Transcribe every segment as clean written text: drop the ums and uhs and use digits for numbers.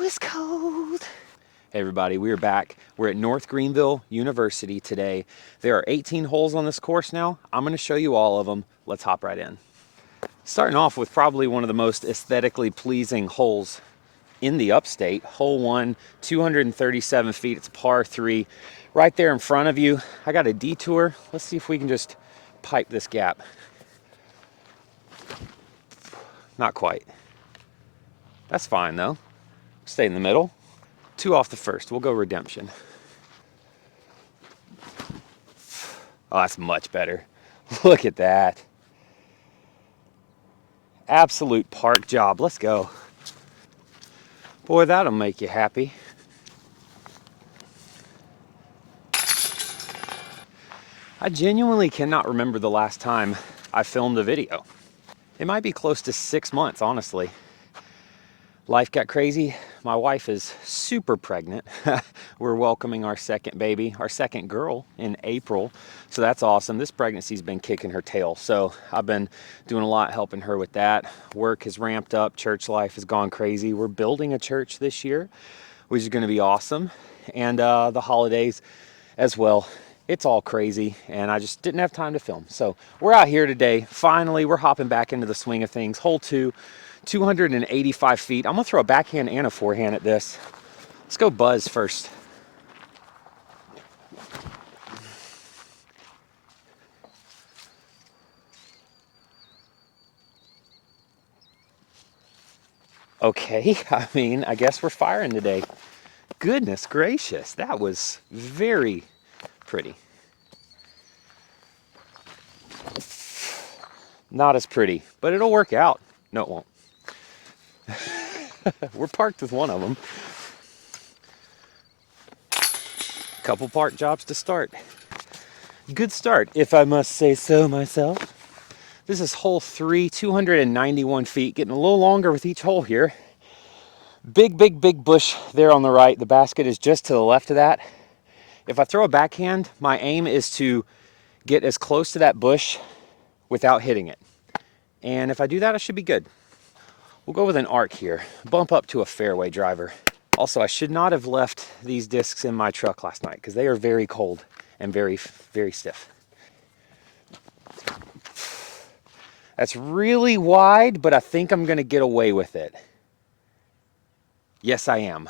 Oh, it's cold. Hey everybody, we are back. We're at North Greenville University today. There are 18 holes on this course now. I'm going to show you all of them. Let's hop right in. Starting off with probably one of the most aesthetically pleasing holes in the upstate. Hole 1, 237 feet. It's a par 3. Right there in front of you, I got a detour. Let's see if we can just pipe this gap. Not quite. That's fine though. Stay in the middle. 2 off the first. We'll go redemption. Oh, that's much better. Look at that. Absolute park job. Let's go. Boy, that'll make you happy. I genuinely cannot remember the last time I filmed a video. It might be close to 6 months, honestly. Life got crazy. My wife is super pregnant. We're welcoming our second baby, our second girl, in April. So that's awesome. This pregnancy's been kicking her tail. So I've been doing a lot helping her with that. Work has ramped up. Church life has gone crazy. We're building a church this year, which is going to be awesome. And the holidays as well. It's all crazy, and I just didn't have time to film. So we're out here today. Finally, we're hopping back into the swing of things. Hole 2, 285 feet. I'm gonna throw a backhand and a forehand at this. Let's go buzz first. Okay, I mean, I guess we're firing today. Goodness gracious, that was very pretty. Not as pretty, but it'll work out. No, it won't. We're parked with one of them. Couple park jobs to start. Good start, if I must say so myself. This is hole 3, 291 feet, getting a little longer with each hole here. Big bush there on the right. The basket is just to the left of that. If I throw a backhand, my aim is to get as close to that bush without hitting it. And if I do that, I should be good. We'll go with an arc here. Bump up to a fairway driver. Also, I should not have left these discs in my truck last night because they are very cold and very stiff. That's really wide, but I think I'm gonna get away with it. Yes, I am.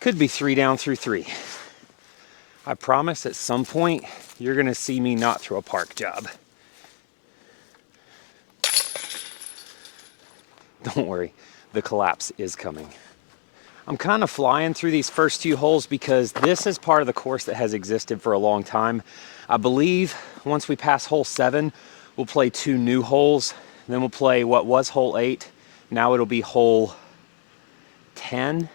Could be 3 down through 3. I promise at some point you're gonna see me not throw a park job. Don't worry, the collapse is coming. I'm kind of flying through these first 2 holes because this is part of the course that has existed for a long time. I believe once we pass hole 7, we'll play 2 new holes. Then we'll play what was hole 8. Now it'll be hole 10.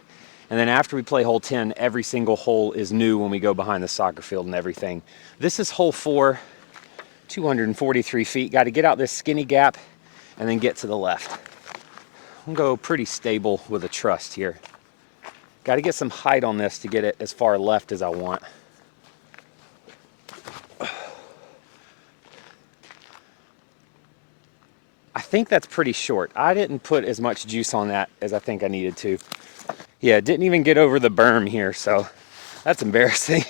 And then after we play hole 10, every single hole is new when we go behind the soccer field and everything. This is hole 4, 243 feet. Got to get out this skinny gap and then get to the left. I'm gonna go pretty stable with a trust here. Got to get some height on this to get it as far left as I want. I think that's pretty short. I didn't put as much juice on that as I think I needed to. Yeah, didn't even get over the berm here, so that's embarrassing.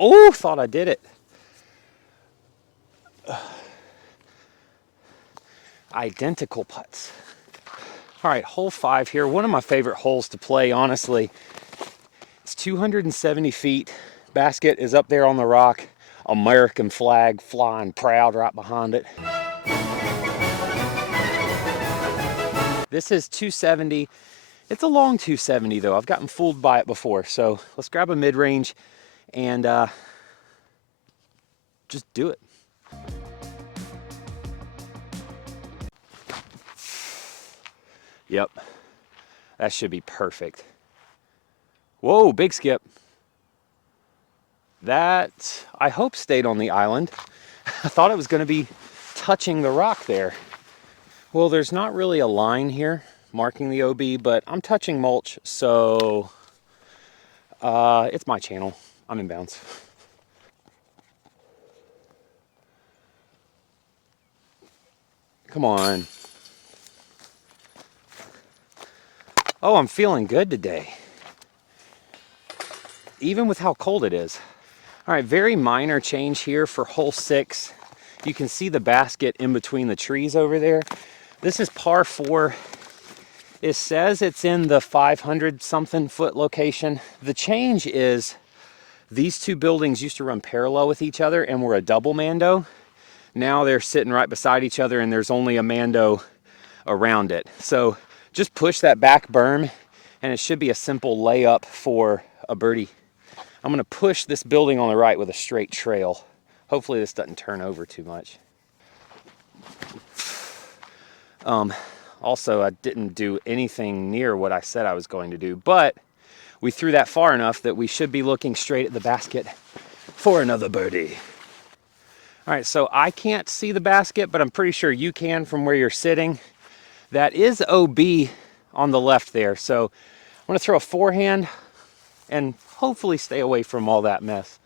Oh, thought I did it. Identical putts. All right, hole 5 here. One of my favorite holes to play, honestly. It's 270 feet. Basket is up there on the rock. American flag flying proud right behind it. This is 270. It's a long 270 though. I've gotten fooled by it before. So let's grab a mid-range and just do it. Yep, that should be perfect. Whoa, big skip. That, I hope, stayed on the island. I thought it was going to be touching the rock there. Well, there's not really a line here marking the OB, but I'm touching mulch, so it's my channel. I'm in bounds. Come on. Oh, I'm feeling good today, even with how cold it is. All right, very minor change here for hole 6. You can see the basket in between the trees over there. This is par 4. It says it's in the 500 something foot location. The change is these two buildings used to run parallel with each other and were a double mando. Now they're sitting right beside each other and there's only a mando around it. So just push that back berm and it should be a simple layup for a birdie. I'm gonna push this building on the right with a straight trail. Hopefully this doesn't turn over too much. Also, I didn't do anything near what I said I was going to do, but we threw that far enough that we should be looking straight at the basket for another birdie. All right, so I can't see the basket, but I'm pretty sure you can from where you're sitting. That is OB on the left there. So I'm gonna throw a forehand and hopefully stay away from all that mess.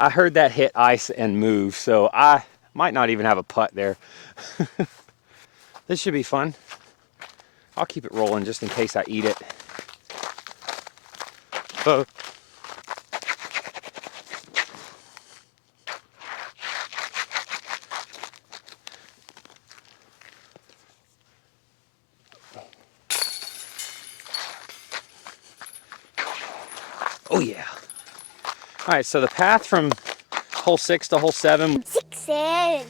I heard that hit ice and move, so I might not even have a putt there. This should be fun. I'll keep it rolling just in case I eat it. Oh. Oh yeah. All right, so the path from hole 6 to hole 7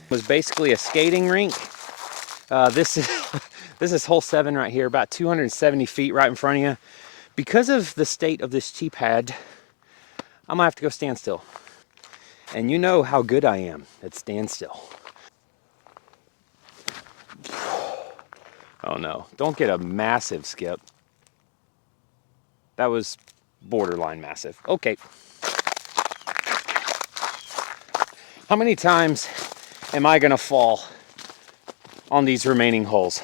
was basically a skating rink. This is hole 7 right here, about 270 feet right in front of you. Because of the state of this tee pad, I'm gonna have to go stand still. And you know how good I am at standstill. Oh no, don't get a massive skip. That was borderline massive. Okay. How many times am I gonna fall on these remaining holes?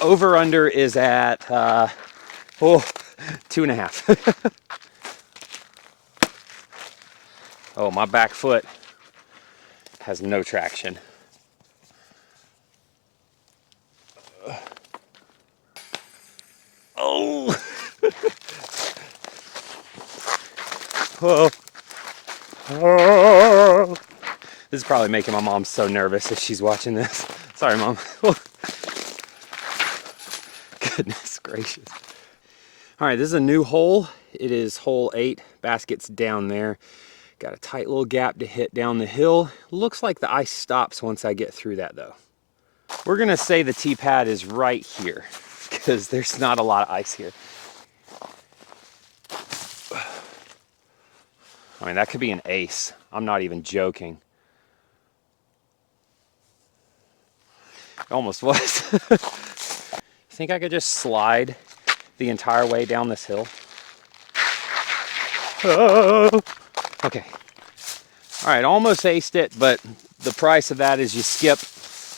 Over under is at 2.5. Oh, my back foot has no traction. Oh. Oh. Oh. This is probably making my mom so nervous if she's watching this. Sorry, Mom. Goodness gracious. All right, this is a new hole. It is hole 8. Basket's down there. Got a tight little gap to hit down the hill. Looks like the ice stops once I get through that though. We're gonna say the tee pad is right here because there's not a lot of ice here. I mean, that could be an ace. I'm not even joking. It almost was. You think I could just slide the entire way down this hill? Oh. Okay. All right, almost aced it, but the price of that is you skip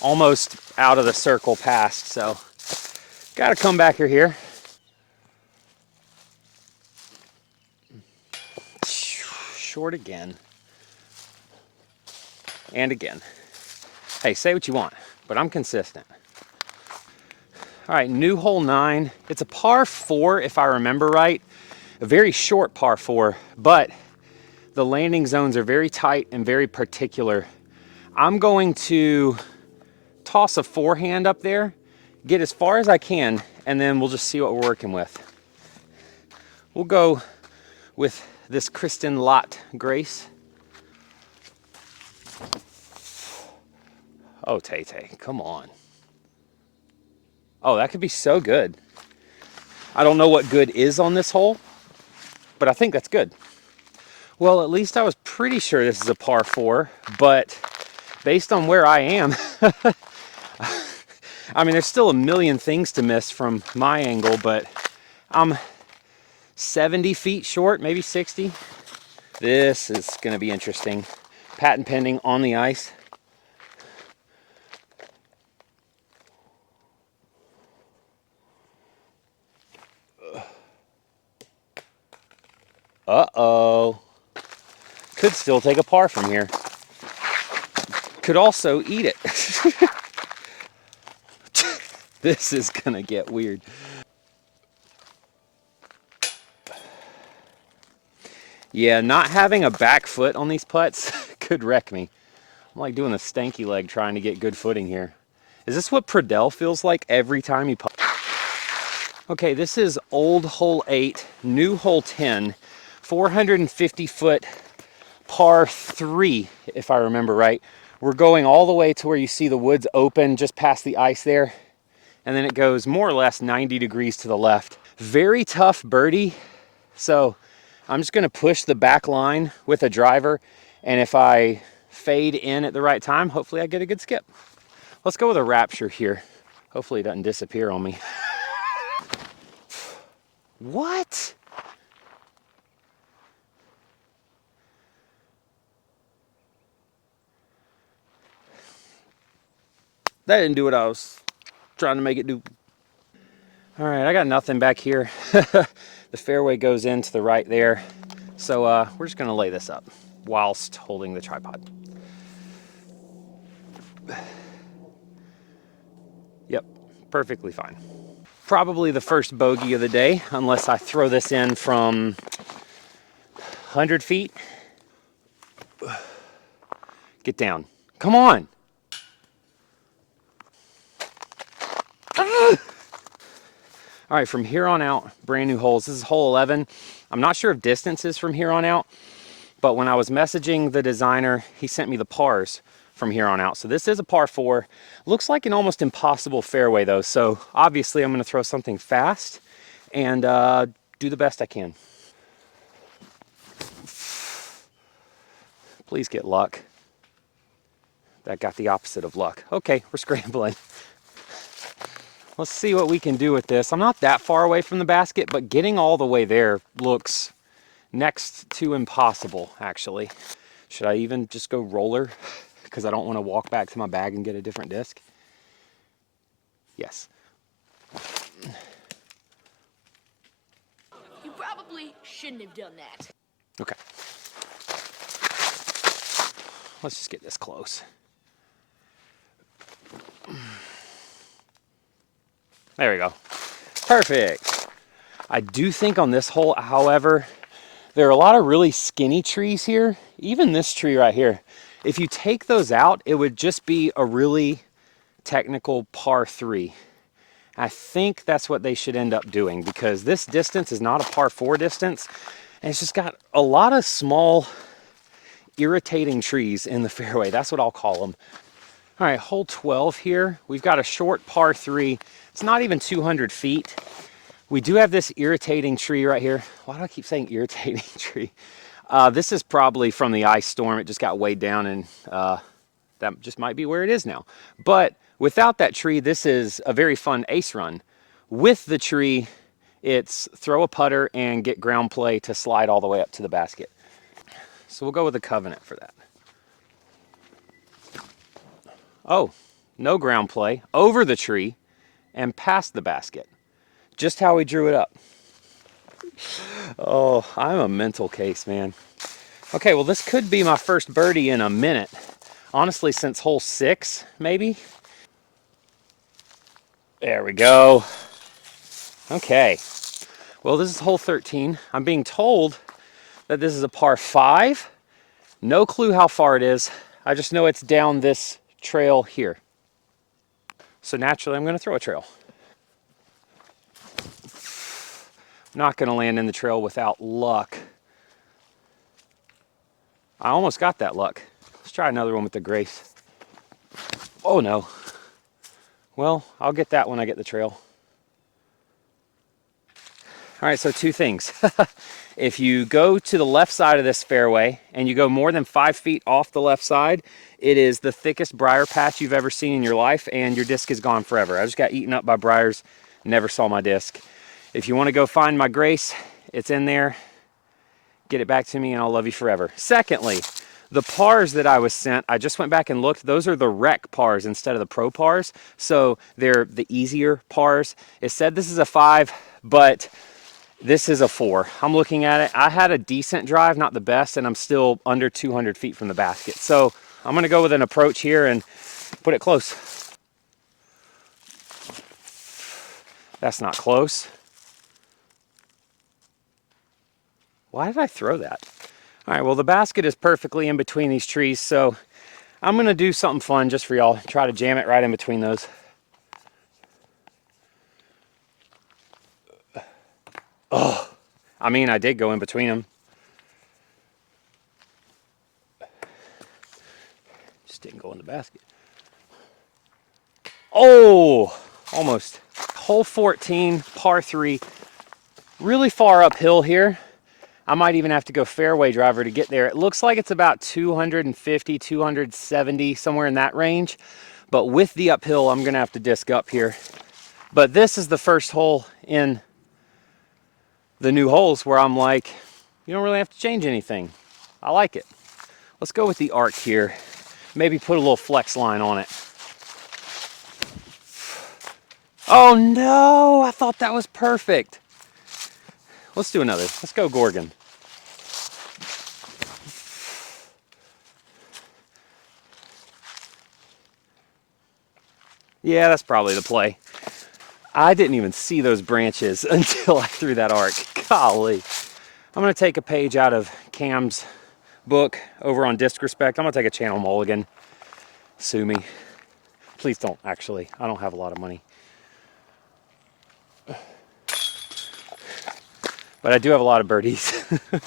almost out of the circle past, so gotta come back here. Short again. And again. Hey, say what you want, but I'm consistent. All right, new hole 9. It's a par 4 if I remember right. A very short par 4, but the landing zones are very tight and very particular. I'm going to toss a forehand up there, get as far as I can, and then we'll just see what we're working with. We'll go with this Kristen Lott Grace. Oh, Tay-Tay, come on. Oh, that could be so good. I don't know what good is on this hole, but I think that's good. Well, at least I was pretty sure this is a par 4, but based on where I am, I mean, there's still a million things to miss from my angle, but I'm 70 feet short, maybe 60. This is gonna be interesting. Patent pending on the ice. Uh-oh. Could still take a par from here. could also eat it. This is gonna get weird. Yeah, not having a back foot on these putts could wreck me. I'm like doing a stanky leg trying to get good footing here. Is this what Pradell feels like every time he putt? Okay, this is old hole 8, new hole 10, 450 foot par 3, if I remember right. We're going all the way to where you see the woods open just past the ice there. And then it goes more or less 90 degrees to the left. Very tough birdie. So I'm just gonna push the back line with a driver. And if I fade in at the right time, hopefully I get a good skip. Let's go with a Rapture here. Hopefully it doesn't disappear on me. What? That didn't do what I was trying to make it do. All right, I got nothing back here. The fairway goes in to the right there. So we're just gonna lay this up whilst holding the tripod. Yep, perfectly fine. Probably the first bogey of the day, unless I throw this in from 100 feet. Get down. Come on. All right, from here on out, brand new holes. This is hole 11. I'm not sure if distance is from here on out, but when I was messaging the designer, he sent me the pars from here on out. So this is a par 4. Looks like an almost impossible fairway though. So obviously I'm gonna throw something fast and do the best I can. Please get luck. That got the opposite of luck. Okay, we're scrambling. Let's see what we can do with this. I'm not that far away from the basket, but getting all the way there looks next to impossible, actually. Should I even just go roller? Because I don't want to walk back to my bag and get a different disc. Yes. You probably shouldn't have done that. Okay. Let's just get this close. There we go. Perfect. I do think on this hole, however, there are a lot of really skinny trees here. Even this tree right here. If you take those out, it would just be a really technical par 3. I think that's what they should end up doing because this distance is not a par 4 distance. And it's just got a lot of small, irritating trees in the fairway. That's what I'll call them. All right, hole 12 here. We've got a short par 3. It's not even 200 feet. We do have this irritating tree right here. Why do I keep saying irritating tree? This is probably from the ice storm. It just got weighed down and that just might be where it is now. But without that tree, this is a very fun ace run. With the tree, it's throw a putter and get ground play to slide all the way up to the basket. So we'll go with the Covenant for that. Oh, no ground play, over the tree and past the basket. Just how we drew it up. Oh, I'm a mental case, man. Okay, well this could be my first birdie in a minute. Honestly, since hole 6, maybe. There we go. Okay. Well, this is hole 13. I'm being told that this is a par 5. No clue how far it is. I just know it's down this trail here. So naturally, I'm going to throw a trail. Not going to land in the trail without luck. I almost got that luck. Let's try another one with the Grace. Oh no. Well, I'll get that when I get the trail. All right, so 2 things. If you go to the left side of this fairway and you go more than 5 feet off the left side, it is the thickest briar patch you've ever seen in your life and your disc is gone forever. I just got eaten up by briars, never saw my disc. If you want to go find my Grace, it's in there. Get it back to me and I'll love you forever. Secondly, the pars that I was sent, I just went back and looked. Those are the rec pars instead of the pro pars. So they're the easier pars. It said this is a 5, but this is a 4. I'm looking at it. I had a decent drive, not the best, and I'm still under 200 feet from the basket. So I'm gonna go with an approach here and put it close. That's not close. Why did I throw that? All right, well, the basket is perfectly in between these trees, so I'm gonna do something fun just for y'all. Try to jam it right in between those. Oh, I mean, I did go in between them. Just didn't go in the basket. Oh, almost. Hole 14, par 3. Really far uphill here. I might even have to go fairway driver to get there. It looks like it's about 250, 270, somewhere in that range. But with the uphill, I'm gonna have to disc up here. But this is the first hole in the new holes where I'm like, you don't really have to change anything. I like it. Let's go with the arc here. Maybe put a little flex line on it. Oh no, I thought that was perfect. Let's do another. Let's go Gorgon. Yeah, that's probably the play. I didn't even see those branches until I threw that arc. Golly. I'm gonna take a page out of Cam's book over on Disc Respect. I'm gonna take a channel mulligan. Sue me. Please don't, actually. I don't have a lot of money. But I do have a lot of birdies. All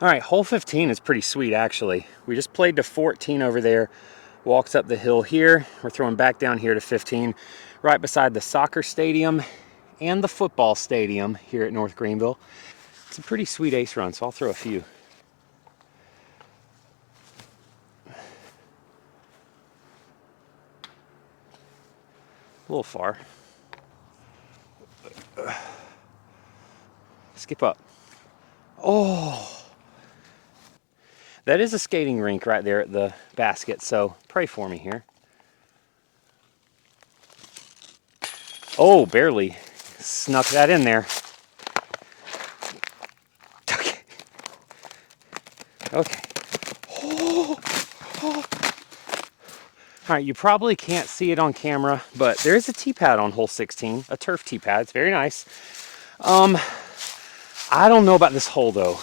right, hole 15 is pretty sweet, actually. We just played to 14 over there, walks up the hill here. We're throwing back down here to 15, right beside the soccer stadium and the football stadium here at North Greenville. It's a pretty sweet ace run, so I'll throw a few. A little far. Skip up. Oh! That is a skating rink right there at the basket, so pray for me here. Oh, barely snuck that in there. Okay. Okay. Oh, oh. All right, you probably can't see it on camera, but there is a tee pad on hole 16, a turf tee pad. It's very nice. I don't know about this hole though.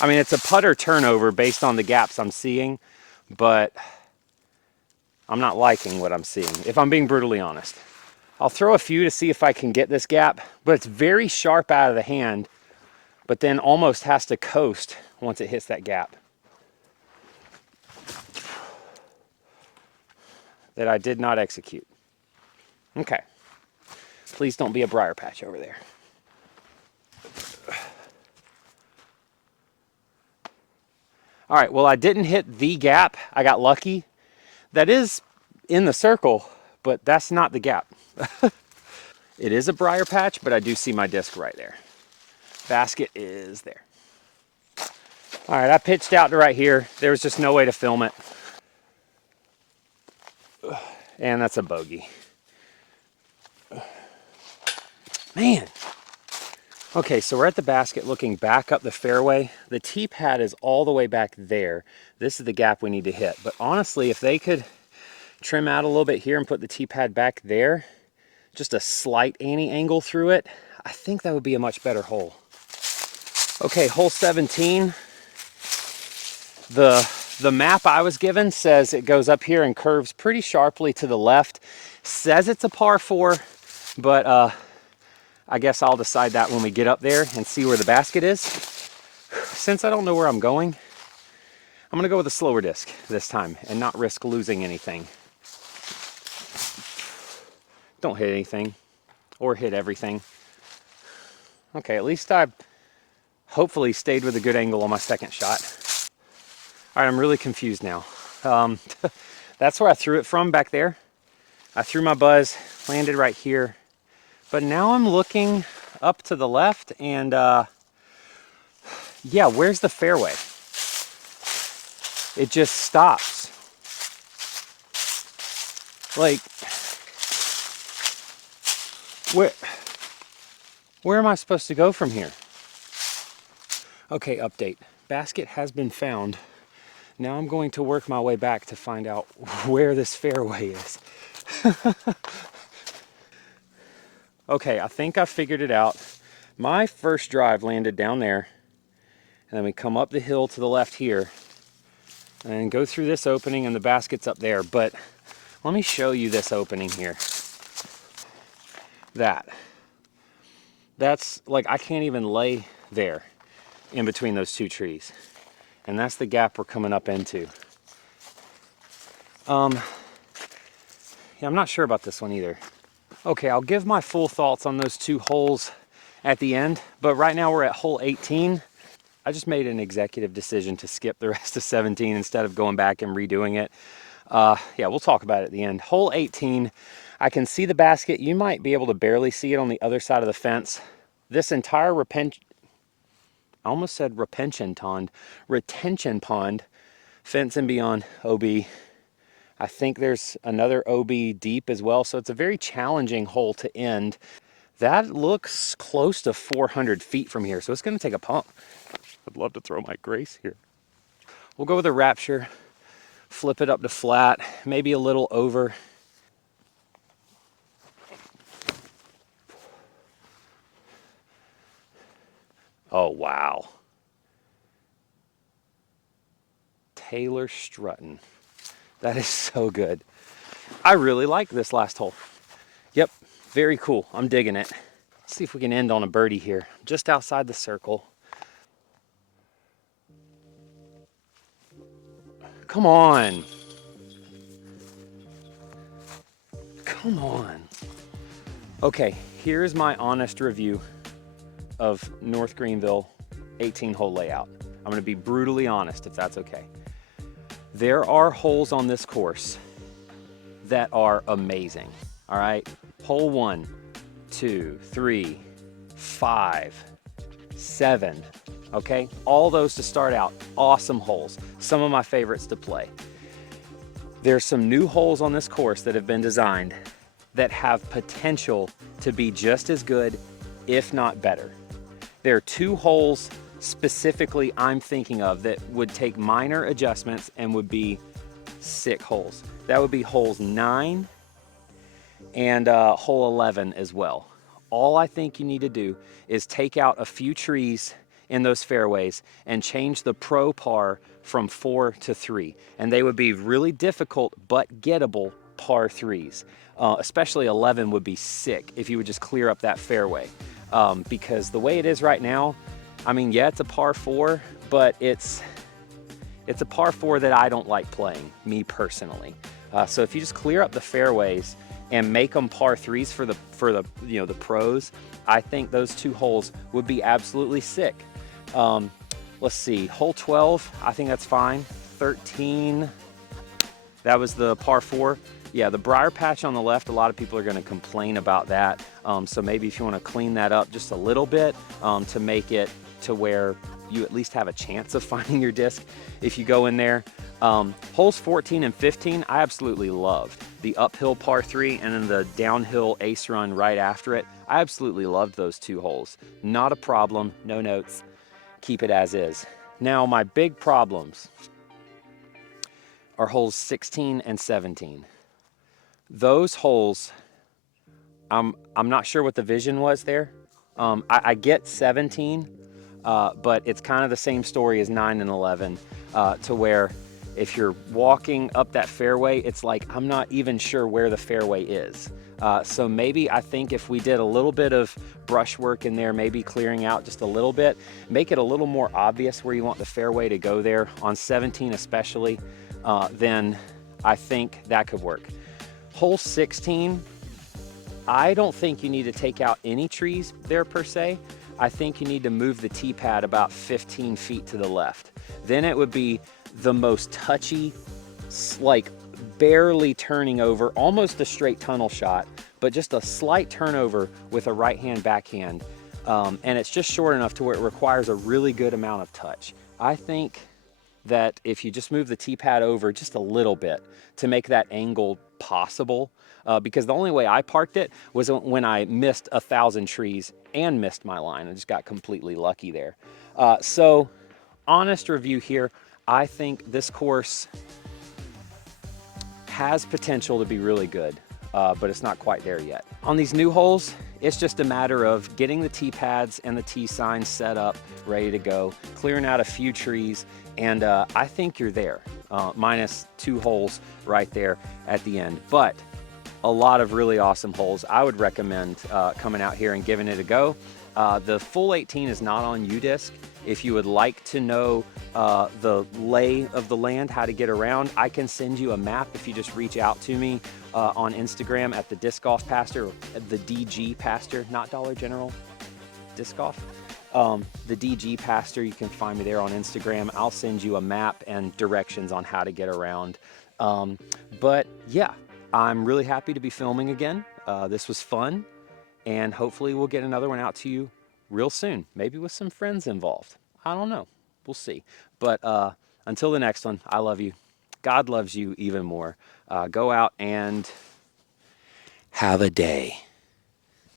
I mean, it's a putter turnover based on the gaps I'm seeing, but I'm not liking what I'm seeing, if I'm being brutally honest. I'll throw a few to see if I can get this gap, but it's very sharp out of the hand, but then almost has to coast once it hits that gap. That I did not execute. Okay. Please don't be a briar patch over there. All right, well, I didn't hit the gap. I got lucky. That is in the circle, but that's not the gap. It is a briar patch, but I do see my disc right there. Basket is there. All right, I pitched out to right here. There was just no way to film it. And that's a bogey. Man. Okay, so we're at the basket looking back up the fairway. The tee pad is all the way back there. This is the gap we need to hit. But honestly, if they could trim out a little bit here and put the tee pad back there, just a slight anti-angle through it, I think that would be a much better hole. Okay, hole 17. The map I was given says it goes up here and curves pretty sharply to the left. Says it's a par 4, but I guess I'll decide that when we get up there and see where the basket is. Since I don't know where I'm going, I'm gonna go with a slower disc this time and not risk losing anything. Don't hit anything or hit everything. Okay, at least I hopefully stayed with a good angle on my second shot. All right, I'm really confused now. That's where I threw it from back there. I threw my buzz, landed right here. But now I'm looking up to the left and yeah, where's the fairway? It just stops. Like, where am I supposed to go from here? Okay, update. Basket has been found. Now I'm going to work my way back to find out where this fairway is. Okay, I think I figured it out. My first drive landed down there, and then we come up the hill to the left here and go through this opening, and the basket's up there. But let me show you this opening here. That's like, I can't even lay there in between those two trees. And that's the gap we're coming up into. Yeah, I'm not sure about this one either. Okay, I'll give my full thoughts on those two holes at the end, but right now we're at hole 18. I just made an executive decision to skip the rest of 17 instead of going back and redoing it. Yeah, we'll talk about it at the end. Hole 18, I can see the basket. You might be able to barely see it on the other side of the fence. This entire retention pond, fence and beyond OB. I think there's another OB deep as well, so it's a very challenging hole to end. That looks close to 400 feet from here, so it's going to take a pump. I'd love to throw my Grace here. We'll go with a Rapture, flip it up to flat, maybe a little over. Oh, wow. Taylor Strutton. That is so good. I really like this last hole. Yep, very cool. I'm digging it. Let's see if we can end on a birdie here, just outside the circle. Come on. Come on. Okay, here's my honest review of North Greenville 18-hole layout. I'm going to be brutally honest, if that's okay. There are holes on this course that are amazing. All right, hole 1, 2, 3, 5, 7. Okay, all those to start out, awesome holes. Some of my favorites to play. There's some new holes on this course that have been designed that have potential to be just as good, if not better. There are 2 holes specifically I'm thinking of that would take minor adjustments and would be sick holes. That would be holes 9 and hole 11 as well. All I think you need to do is take out a few trees in those fairways and change the pro par from 4 to 3. And they would be really difficult but gettable par 3s. Especially 11 would be sick if you would just clear up that fairway. Because the way it is right now, I mean, yeah, it's a par 4, but it's a par 4 that I don't like playing, me personally. So if you just clear up the fairways and make them par 3s for the the pros, I think those 2 holes would be absolutely sick. Let's see, hole 12, I think that's fine. 13, that was the par 4. Yeah, the briar patch on the left, a lot of people are going to complain about that. So maybe if you want to clean that up just a little bit to make it to where you at least have a chance of finding your disc if you go in there. Holes 14 and 15, I absolutely loved. The uphill par 3 and then the downhill ace run right after it. I absolutely loved those 2 holes. Not a problem, no notes. Keep it as is. Now, my big problems are holes 16 and 17. Those holes, I'm not sure what the vision was there. I get 17, but it's kind of the same story as 9 and 11, to where if you're walking up that fairway, it's like I'm not even sure where the fairway is. So maybe I think if we did a little bit of brushwork in there, maybe clearing out just a little bit, make it a little more obvious where you want the fairway to go there, on 17 especially, then I think that could work. Hole 16, I don't think you need to take out any trees there per se. I think you need to move the tee pad about 15 feet to the left. Then it would be the most touchy, like barely turning over, almost a straight tunnel shot, but just a slight turnover with a right hand backhand. And it's just short enough to where it requires a really good amount of touch. I think that if you just move the tee pad over just a little bit to make that angle possible, because the only way I parked it was when I missed 1,000 trees and missed my line. I just got completely lucky there. So honest review here, I think this course has potential to be really good, but it's not quite there yet. On these new holes, it's just a matter of getting the tee pads and the tee signs set up, ready to go, clearing out a few trees, and I think you're there, minus 2 holes right there at the end. But a lot of really awesome holes. I would recommend coming out here and giving it a go. The full 18 is not on UDisc. If you would like to know the lay of the land, how to get around, I can send you a map if you just reach out to me on Instagram at the Disc Golf Pastor, the DG Pastor, not Dollar General, Disc Golf. The DG Pastor, you can find me there on Instagram. I'll send you a map and directions on how to get around. But yeah, I'm really happy to be filming again. This was fun, and hopefully we'll get another one out to you real soon, maybe with some friends involved. I don't know. We'll see. But until the next one, I love you. God loves you even more. Go out and have a day.